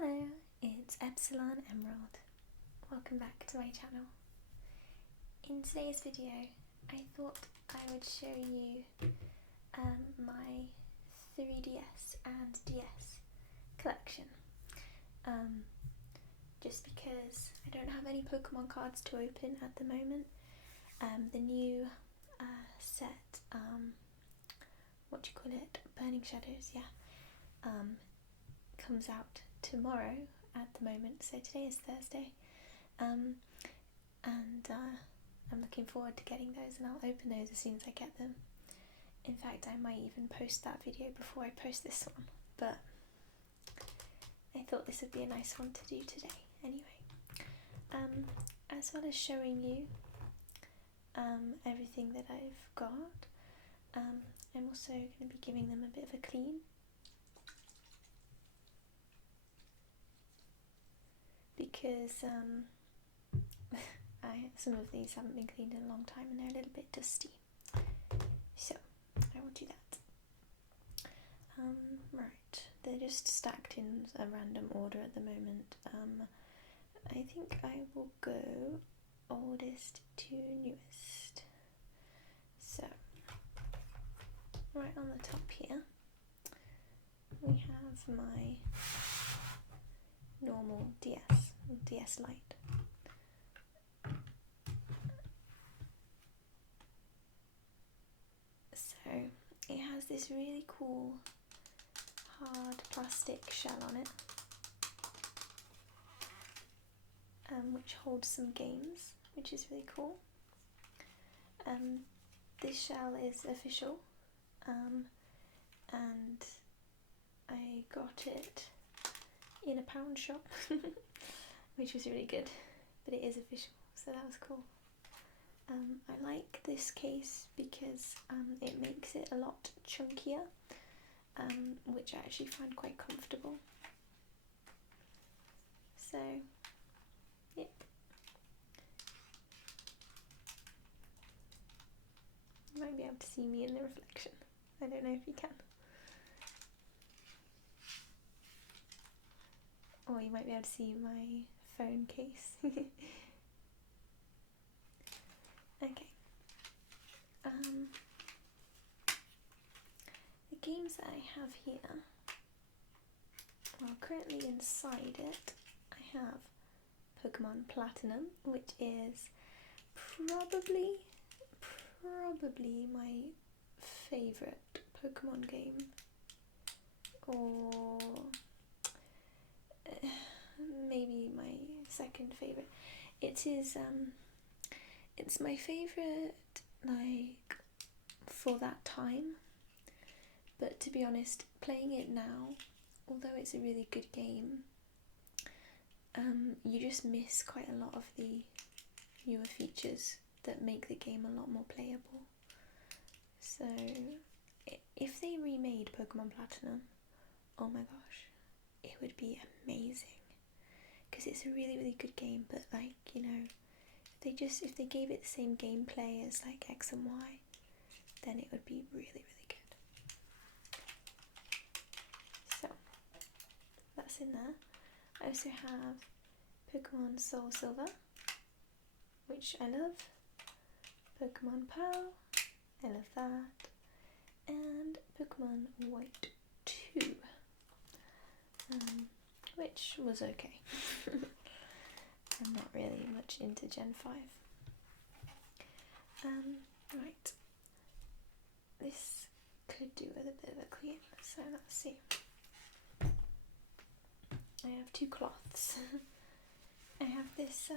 Hello, it's Epsilon Emerald. Welcome back to my channel. In today's video, I thought I would show you my 3DS and DS collection. Just because I don't have any Pokemon cards to open at the moment. The new set, Burning Shadows, comes out tomorrow at the moment, so today is Thursday, and I'm looking forward to getting those, and I'll open those as soon as I get them. In fact, I might even post that video before I post this one, but I thought this would be a nice one to do today anyway. As well as showing you everything that I've got, I'm also going to be giving them a bit of a clean. Because some of these haven't been cleaned in a long time and they're a little bit dusty, so I will do that. Right, they're just stacked in a random order at the moment. I think I will go oldest to newest. So right on the top here we have my normal DS Lite. So it has this really cool hard plastic shell on it, which holds some games, which is really cool. This shell is official, and I got it in a pound shop, which was really good, but it is official, so that was cool. I like this case because it makes it a lot chunkier, which I actually find quite comfortable. So, yep. You might be able to see me in the reflection. I don't know if you can. Or you might be able to see my phone case. Okay. The games that I have here, well, currently inside it, I have Pokemon Platinum, which is probably my favourite Pokemon game, or maybe my second favourite. It is, it's my favourite, like, for that time, but to be honest, playing it now, although it's a really good game, you just miss quite a lot of the newer features that make the game a lot more playable. So, if they remade Pokemon Platinum, oh my gosh, it would be amazing, because it's a really good game, but like, you know, if they gave it the same gameplay as like X and Y, then it would be really good. So that's in there. I also have Pokemon Soul Silver, which I love, Pokemon Pearl, I love that, and Pokemon White 2, which was okay. I'm not really much into Gen 5. Right, this could do with a bit of a clean, so let's see. I have two cloths. I have this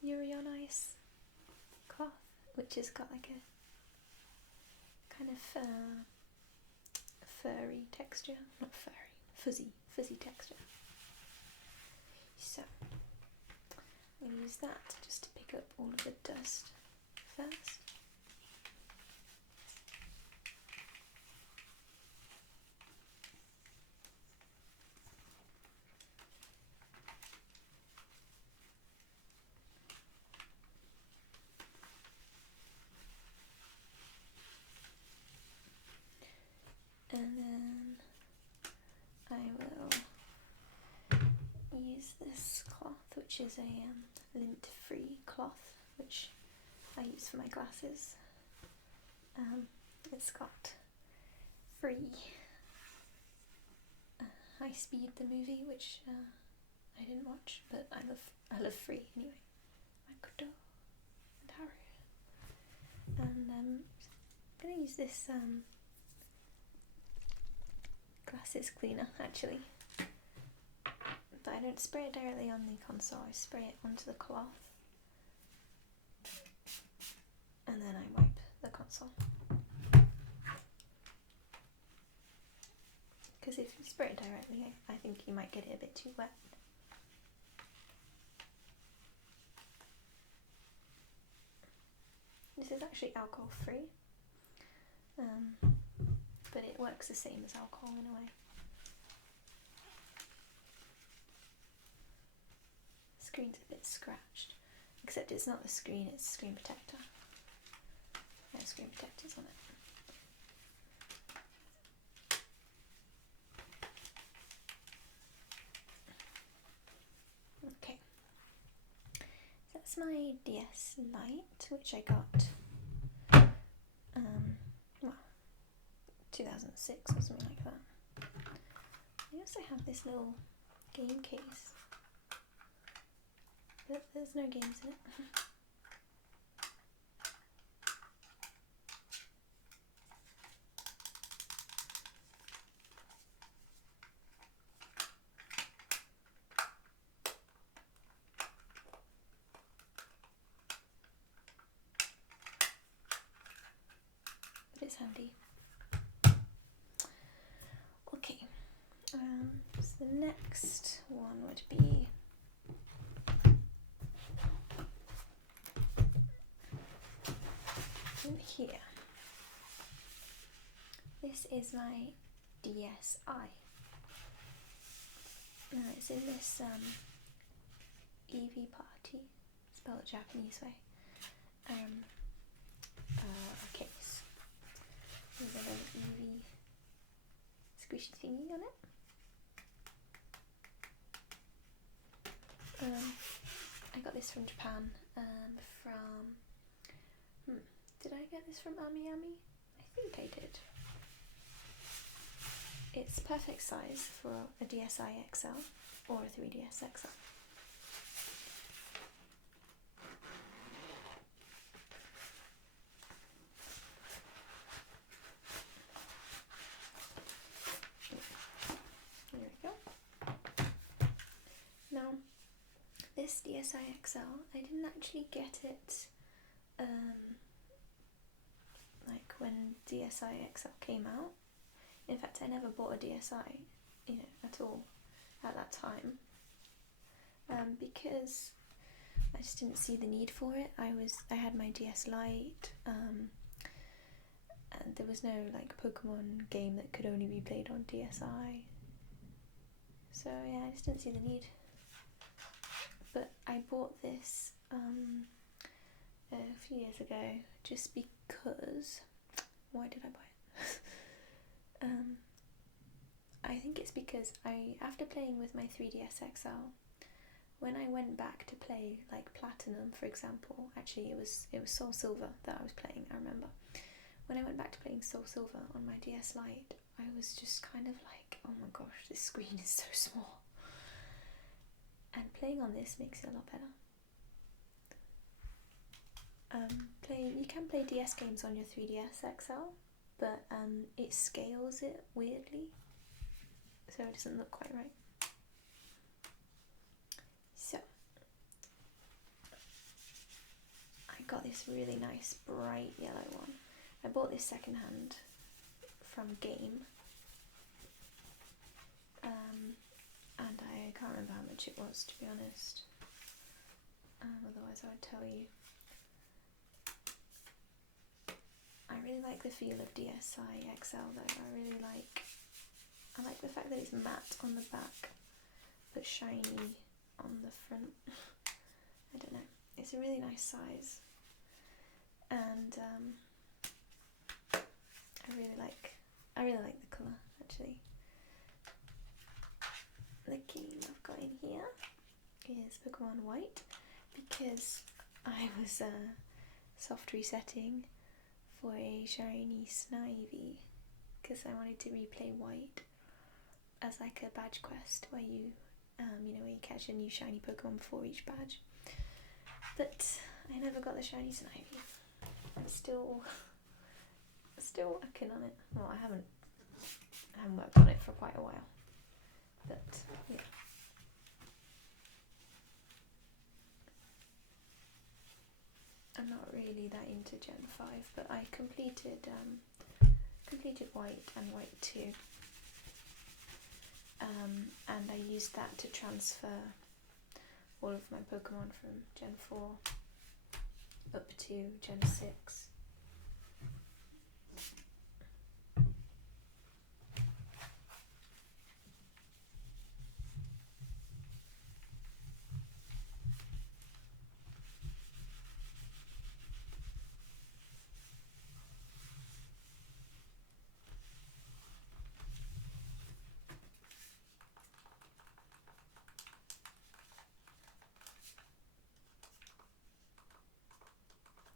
euphoria cloth, which has got like a kind of furry texture, not furry, fuzzy texture. So I'm going to use that just to pick up all of the dust first. And then I will this cloth, which is a lint-free cloth, which I use for my glasses. It's got Free, High Speed, the movie, which I didn't watch, but I love Free anyway. Makoto and Haru. And I'm gonna use this glasses cleaner actually, but I don't spray it directly on the console. I spray it onto the cloth, and then I wipe the console. Because if you spray it directly, I think you might get it a bit too wet. This is actually alcohol free, but it works the same as alcohol in a way. The screen's a bit scratched, except it's not the screen, it's the screen protector. Yeah, screen protector's on it. Okay, so that's my DS Lite, which I got, 2006 or something like that. I also have this little game case, but there's no games in it. But it's handy. Okay, so the next one would be in here. This is my DSI. Now it's in this EV party, spelled Japanese way, case with a little EV squishy thingy on it. I got this from Japan, did I get this from Ami Ami? I think I did. It's perfect size for a DSi XL or a 3DS XL. There we go. Now, this DSi XL, I didn't actually get it like when DSi XL came out. In fact, I never bought a DSi, at all at that time, because I just didn't see the need for it. I had my DS Lite, and there was no like Pokemon game that could only be played on DSi. So yeah, I just didn't see the need. But I bought this a few years ago just because. Why did I buy it? I think it's because after playing with my 3DS XL, when I went back to play like Platinum, for example, actually it was Soul Silver that I was playing, I remember. When I went back to playing Soul Silver on my DS Lite, I was just kind of like, oh my gosh, this screen is so small. And playing on this makes it a lot better. You can play DS games on your 3DS XL, but it scales it weirdly, so it doesn't look quite right. So I got this really nice bright yellow one. I bought this secondhand from Game, and I can't remember how much it was, to be honest, otherwise I would tell you. I really like the feel of DSi XL though. I like the fact that it's matte on the back but shiny on the front. I don't know. It's a really nice size, and I really like the colour actually. The game I've got in here is Pokemon White, because I was soft resetting for a shiny Snivy, because I wanted to replay White as like a badge quest where you, where you catch a new shiny Pokemon before each badge. But I never got the shiny Snivy. I'm still working on it. Well, I haven't worked on it for quite a while. But yeah. I'm not really that into Gen 5, but I completed White and White 2. And I used that to transfer all of my Pokemon from Gen 4 up to Gen 6.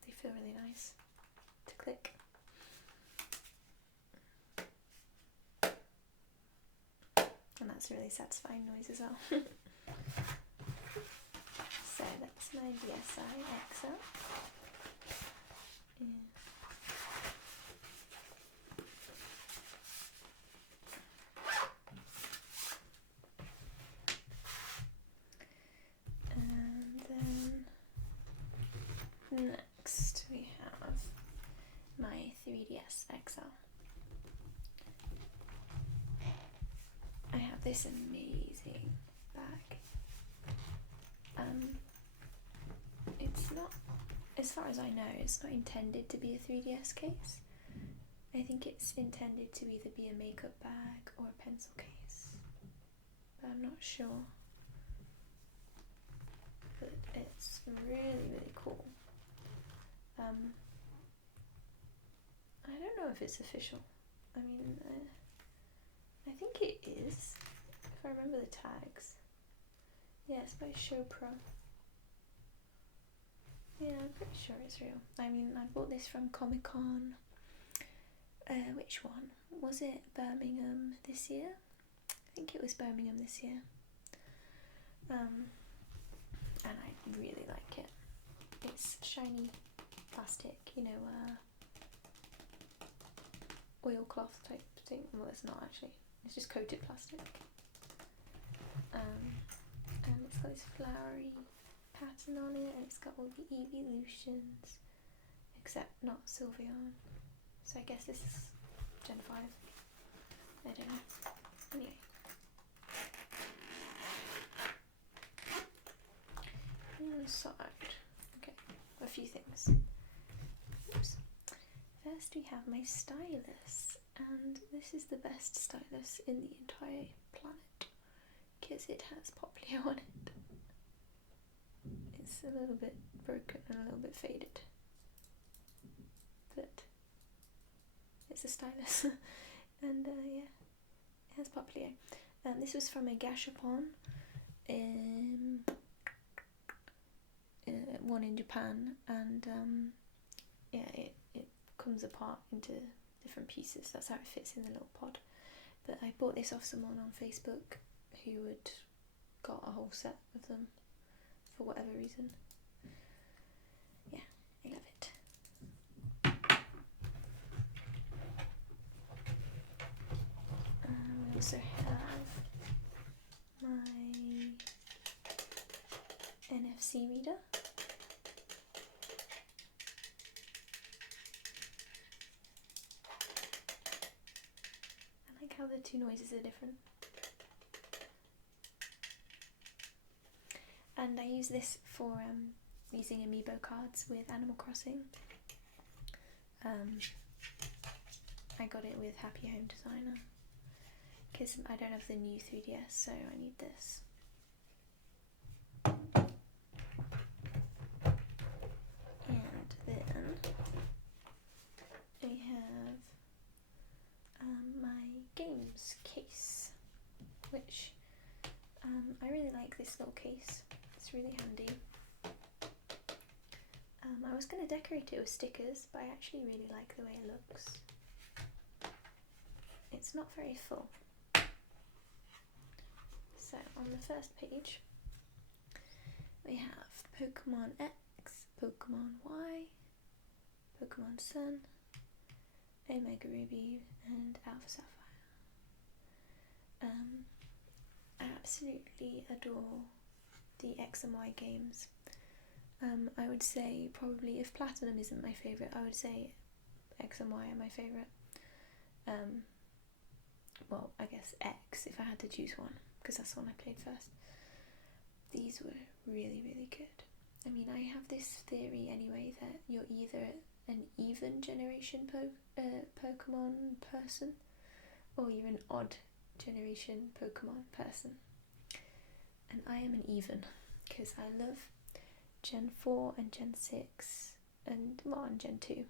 They feel really nice to click. And that's a really satisfying noise as well. So that's my DSI XL. Yeah. And then next we have my 3DS XL. I have this amazing bag. It's not, as far as I know, it's not intended to be a 3DS case. I think it's intended to either be a makeup bag or a pencil case, but I'm not sure. But it's really, really cool. I don't know if it's official. I mean, I think it is, if I remember the tags. Yeah, it's by Show Pro. Yeah, I'm pretty sure it's real. I mean, I bought this from Comic-Con. Which one? Was it Birmingham this year? I think it was Birmingham this year. And I really like it. It's shiny plastic, oilcloth type thing. Well, it's not actually. It's just coated plastic. And it's got this flowery pattern on it, and it's got all the evolutions, except not Sylveon. So I guess this is Gen 5. I don't know. Anyway. Inside. Okay, a few things. Oops. First we have my stylus, and this is the best stylus in the entire planet because it has Poplio on it. It's a little bit broken and a little bit faded, but it's a stylus. And yeah, it has Poplio. This was from a Gashapon, one in Japan, and yeah, it comes apart into different pieces. That's how it fits in the little pod. But I bought this off someone on Facebook who had got a whole set of them for whatever reason. Yeah, I love it. We also have my NFC reader. I like how the two noises are different. And I use this for using amiibo cards with Animal Crossing. I got it with Happy Home Designer because I don't have the new 3DS, so I need this. And then we have my games case, which I really like this little case. It's really handy. I was going to decorate it with stickers, but I actually really like the way it looks. It's not very full. So on the first page we have Pokemon X, Pokemon Y, Pokemon Sun, Omega Ruby and Alpha Sapphire. I absolutely adore the X and Y games. I would say probably, if Platinum isn't my favourite, I would say X and Y are my favourite. Well, I guess X if I had to choose one, because that's the one I played first. These were really, really good. I mean, I have this theory anyway that you're either an even generation Pokemon person, or you're an odd generation Pokemon person. And I am an even, because I love Gen 4 and Gen 6 and Gen 2.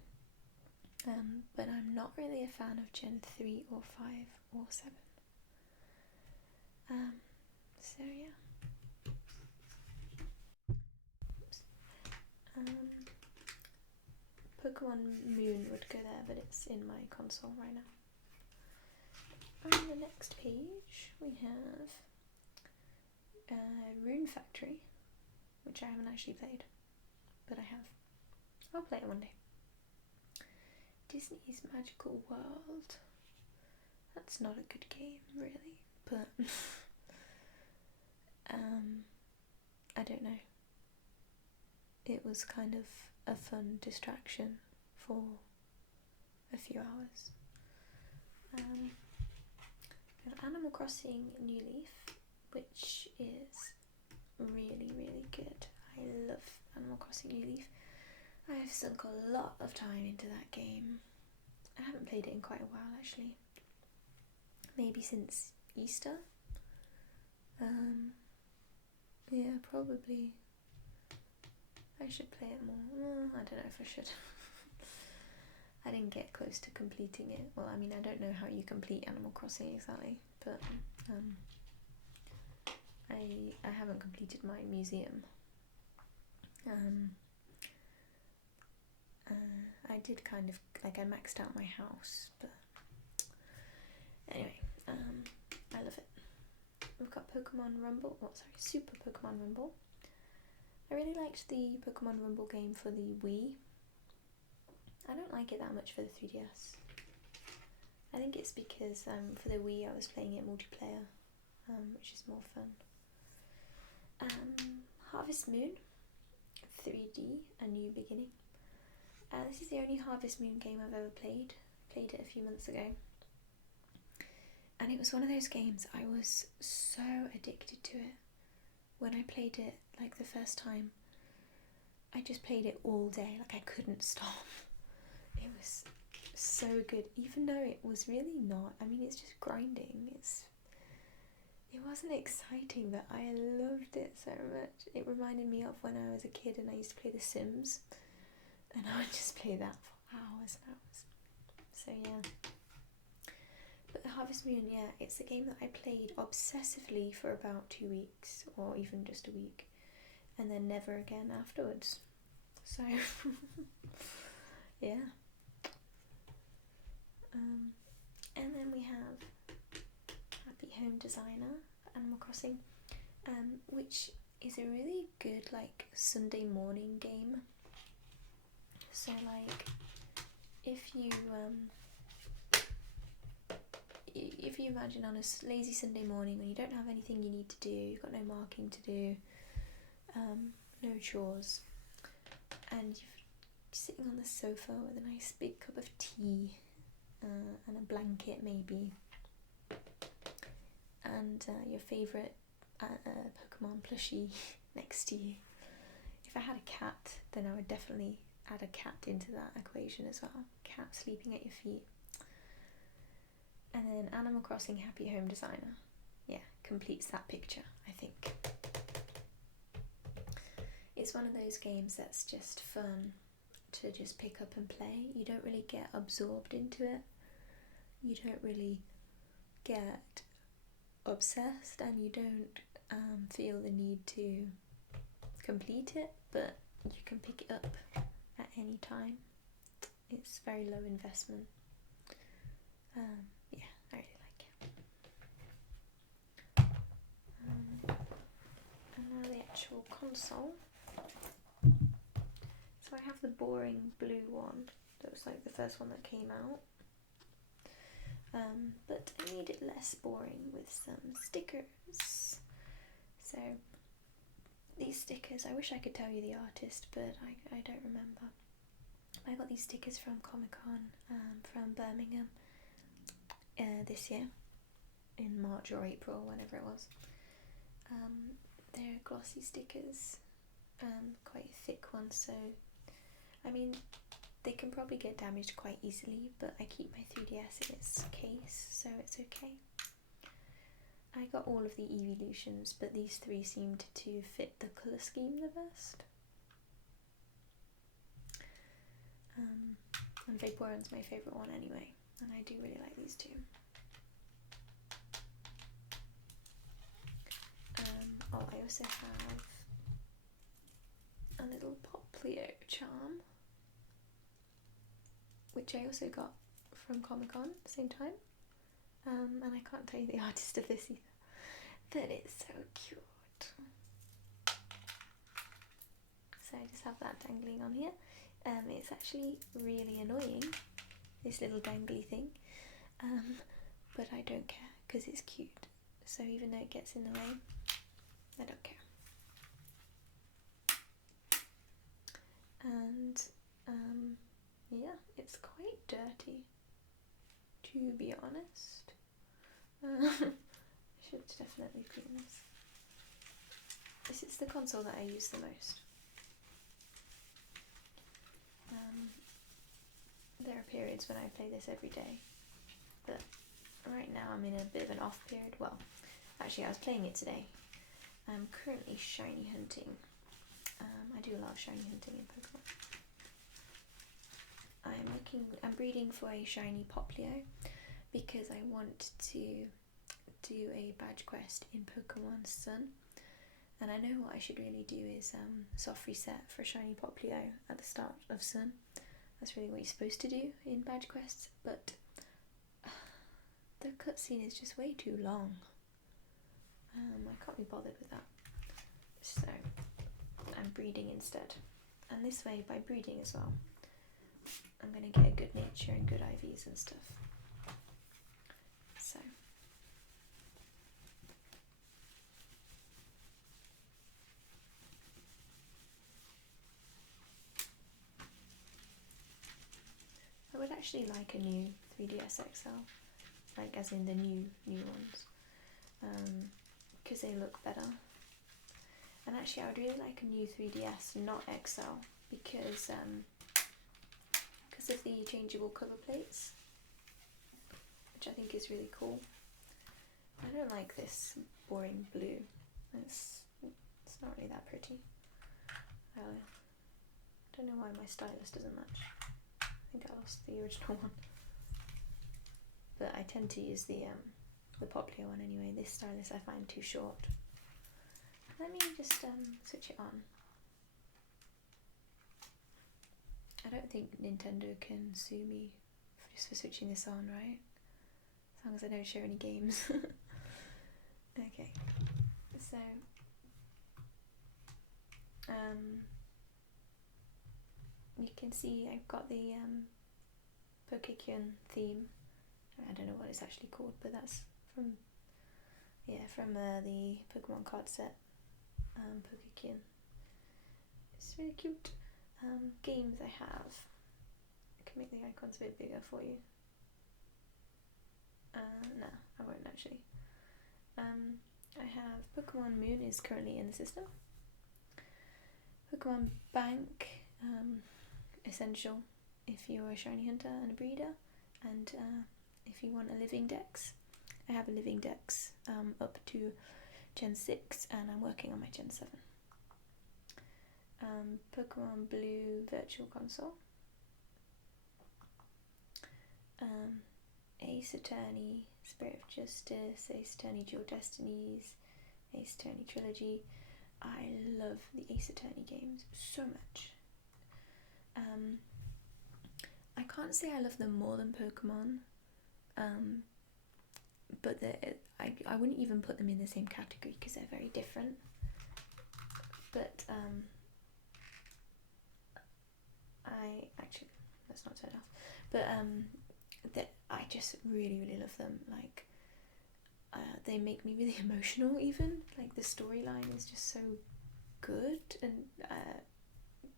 But I'm not really a fan of Gen 3 or 5 or 7. So yeah. Pokemon Moon would go there, but it's in my console right now. On the next page we have Rune Factory, which I haven't actually played, but I have. I'll play it one day. Disney's Magical World. That's not a good game, really, but I don't know. It was kind of a fun distraction for a few hours. We have Animal Crossing New Leaf, which is really, really good. I love Animal Crossing New Leaf. I've sunk a lot of time into that game. I haven't played it in quite a while actually. Maybe since Easter. Yeah, probably. I should play it more. I don't know if I should. I didn't get close to completing it. Well, I mean, I don't know how you complete Animal Crossing exactly, but I haven't completed my museum. I did kind of, like, I maxed out my house, but anyway, I love it. We've got Pokemon Rumble, Super Pokemon Rumble. I really liked the Pokemon Rumble game for the Wii. I don't like it that much for the 3DS. I think it's because for the Wii I was playing it multiplayer, which is more fun. Harvest Moon 3D, A New Beginning. This is the only Harvest Moon game I've ever played. Played it a few months ago. And it was one of those games, I was so addicted to it. When I played it, like, the first time, I just played it all day, like, I couldn't stop. It was so good, even though it was really not. I mean, it's just grinding. It wasn't exciting, but I loved it so much. It reminded me of when I was a kid and I used to play The Sims, and I would just play that for hours and hours. So yeah. But Harvest Moon, yeah, it's a game that I played obsessively for about 2 weeks, or even just a week, and then never again afterwards. So, yeah. And then we have Happy Home Designer for Animal Crossing, which is a really good, like, Sunday morning game. So, like, if you imagine on a lazy Sunday morning when you don't have anything you need to do, you've got no marking to do, no chores, and you're sitting on the sofa with a nice big cup of tea and a blanket maybe, and your favourite Pokemon plushie next to you. If I had a cat, then I would definitely add a cat into that equation as well. Cat sleeping at your feet. And then Animal Crossing Happy Home Designer, yeah, completes that picture, I think. It's one of those games that's just fun to just pick up and play. You don't really get absorbed into it. You don't really get obsessed, and you don't feel the need to complete it, but you can pick it up at any time. It's very low investment. Yeah, I really like it. And now the actual console. So I have the boring blue one. That was like the first one that came out. But I made it less boring with some stickers. So these stickers, I wish I could tell you the artist, but I don't remember. I got these stickers from Comic-Con from Birmingham this year, in March or April, whenever it was. They're glossy stickers, quite thick ones, so I mean they can probably get damaged quite easily, but I keep my 3DS in its case, so it's okay. I got all of the evolutions, but these three seemed to fit the colour scheme the best. And Vaporeon's my favourite one anyway, and I do really like these two. I also have a little Poplio charm, which I also got from Comic-Con at the same time. And I can't tell you the artist of this either, but it's so cute. So I just have that dangling on here. It's actually really annoying, this little dangly thing, but I don't care because it's cute. So even though it gets in the way, I don't care. And yeah, it's quite dirty, to be honest. I should definitely clean this. This is the console that I use the most. There are periods when I play this every day, but right now I'm in a bit of an off period. Well, actually I was playing it today. I'm currently shiny hunting. I do a lot of shiny hunting in Pokemon. I'm breeding for a shiny Poplio because I want to do a badge quest in Pokemon Sun, and I know what I should really do is soft reset for shiny Poplio at the start of Sun. That's really what you're supposed to do in badge quests, but the cutscene is just way too long. I can't be bothered with that, so I'm breeding instead. And this way, by breeding as well, I'm going to get a good nature and good IVs and stuff. So I would actually like a new 3DS XL, like as in the new ones, because they look better. And actually I would really like a new 3DS, not XL, because of the changeable cover plates, which I think is really cool. I don't like this boring blue. It's not really that pretty. I don't know why my stylus doesn't match. I think I lost the original one. But I tend to use the Poplio one anyway. This stylus I find too short. Let me just switch it on. I don't think Nintendo can sue me just for switching this on, right? As long as I don't show any games. Okay, so you can see I've got the Pokekyon theme. I don't know what it's actually called, but that's from the Pokemon card set, Pokekyon. It's really cute. Games I have. I can make the icons a bit bigger for you. No, I won't actually. I have Pokemon Moon is currently in the system. Pokemon Bank, essential if you're a shiny hunter and a breeder, and if you want a living dex. I have a living dex up to Gen 6, and I'm working on my Gen 7. Pokemon Blue Virtual Console, Ace Attorney, Spirit of Justice, Ace Attorney Dual Destinies, Ace Attorney Trilogy. I love the Ace Attorney games so much. I can't say I love them more than Pokemon, but I wouldn't even put them in the same category because they're very different. But I actually, let's not turn it off. But that I just really, really love them. Like, they make me really emotional. Even like the storyline is just so good and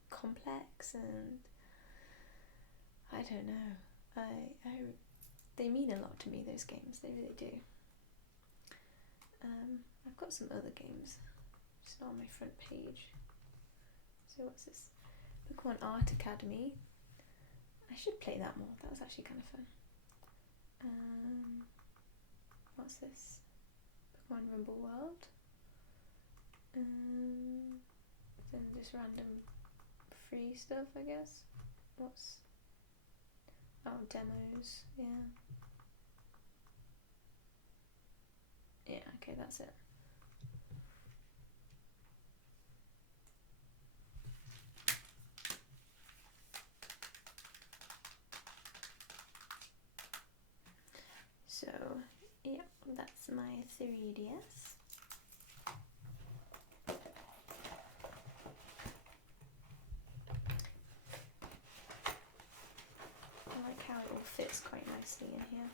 complex, and I don't know. They mean a lot to me. Those games, they really do. I've got some other games, just not on my front page. So what's this? Pokemon Art Academy. I should play that more. That was actually kind of fun. What's this? Pokemon Rumble World. Then just random free stuff, I guess. What's... oh, demos, yeah. Yeah, okay, that's it. So, yeah, that's my 3DS. I like how it all fits quite nicely in here.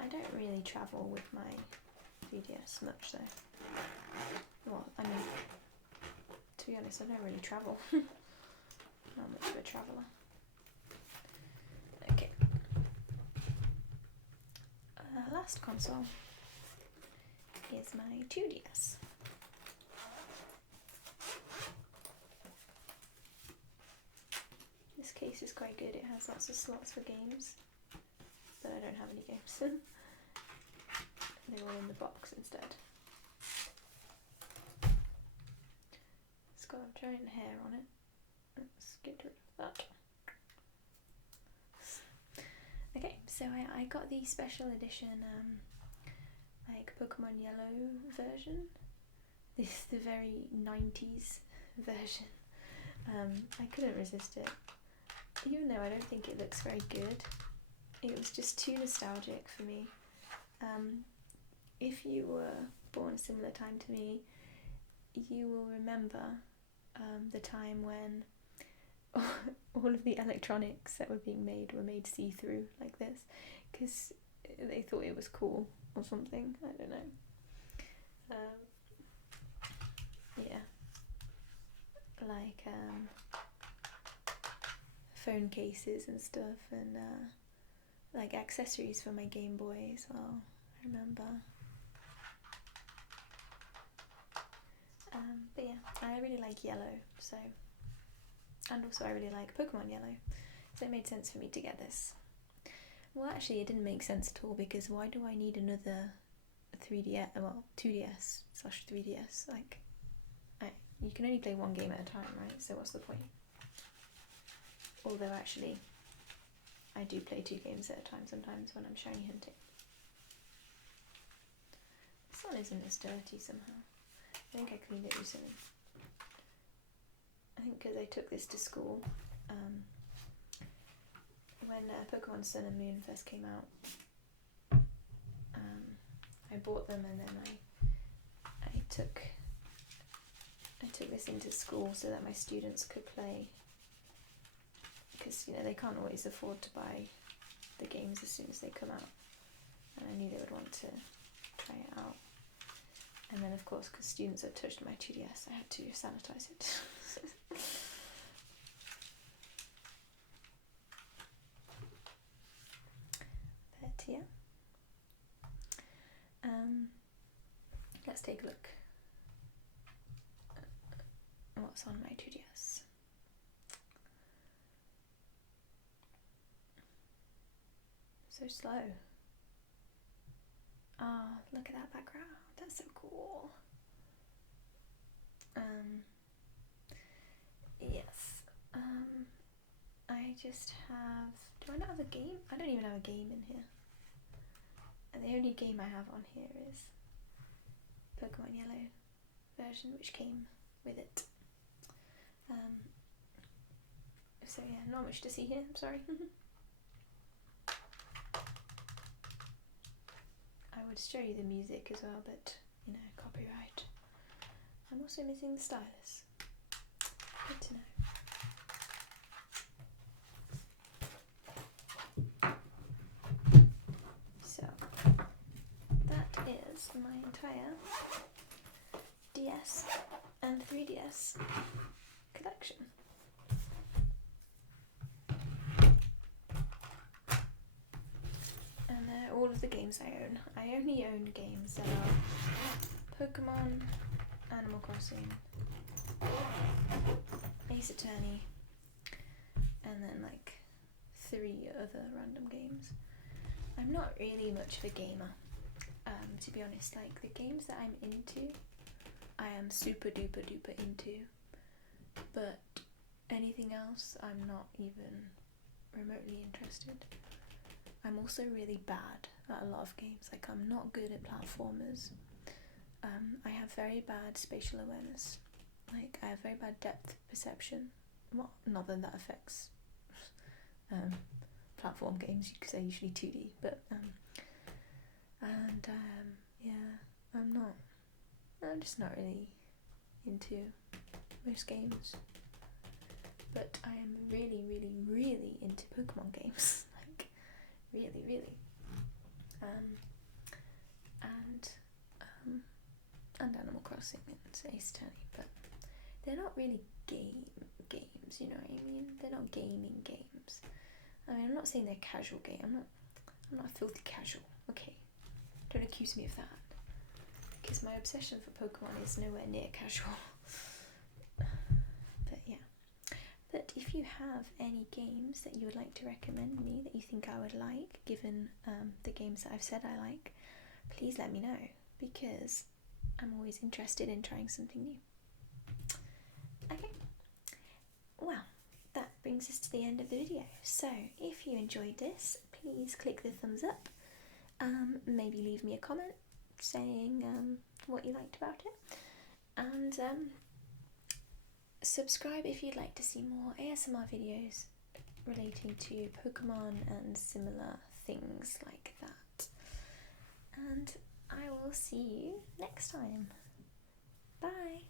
I don't really travel with my 3DS much though. Well, I mean, to be honest, I don't really travel. Not much of a traveller. Okay. Last console is my 2DS. This case is quite good. It has lots of slots for games, but I don't have any games. They're all in the box instead. It's got a giant hair on it. Let's get rid of that. Okay, so I got the special edition like Pokemon Yellow version. This is the very 90s version. I couldn't resist it. Even though I don't think it looks very good, it was just too nostalgic for me. If you were born a similar time to me, you will remember the time when all of the electronics that were being made were made see-through like this, because they thought it was cool or something. I don't know. Yeah, like phone cases and stuff, and like accessories for my Game Boy as well, I remember. But yeah, I really like yellow, so, and also I really like Pokemon Yellow, so it made sense for me to get this. Well, actually it didn't make sense at all, because why do I need another 3DS, well, 2DS slash 3DS, like, you can only play one game at a time, right, so what's the point? Although actually, I do play 2 games at a time sometimes when I'm shiny hunting. This one isn't as dirty somehow. I think I cleaned it recently. I think because I took this to school when Pokemon Sun and Moon first came out. I bought them, and then I took this into school so that my students could play, because you know they can't always afford to buy the games as soon as they come out, and I knew they would want to try it out. And then of course, because students had touched my 2DS, I had to sanitize it. But yeah, let's take a look at what's on my 2DS. So slow. Ah, look at that background. That's so cool. Yes. I just have... do I not have a game? I don't even have a game in here. the only game I have on here is Pokemon Yellow version, which came with it. So yeah, not much to see here, I'm sorry. I would show you the music as well, but you know, copyright. I'm also missing the stylus. Good to know. So that is my entire DS and 3DS collection. And they're all of the games I own. I only own games that are Pokemon, Animal Crossing, Ace Attorney, and then like 3 other random games. I'm not really much of a gamer, to be honest. Like, the games that I'm into, I am super duper duper into, but anything else I'm not even remotely interested. I'm also really bad at a lot of games. Like, I'm not good at platformers. I have very bad spatial awareness. Like, I have very bad depth perception. Well, not that affects platform games, because they're usually 2D, but yeah, I'm just not really into most games. But I am really, really, really into Pokemon games. Like, really, really. And Animal Crossing and Ace Attorney, but they're not really games, you know what I mean? They're not gaming games. I mean, I'm not saying they're casual game. I'm not a filthy casual, okay? Don't accuse me of that, because my obsession for Pokemon is nowhere near casual. But yeah. But if you have any games that you would like to recommend me that you think I would like, given the games that I've said I like, please let me know, because I'm always interested in trying something new. Okay, well, that brings us to the end of the video. So if you enjoyed this, please click the thumbs up. Maybe leave me a comment saying what you liked about it, and subscribe if you'd like to see more ASMR videos relating to Pokemon and similar things like that. And I will see you next time. Bye!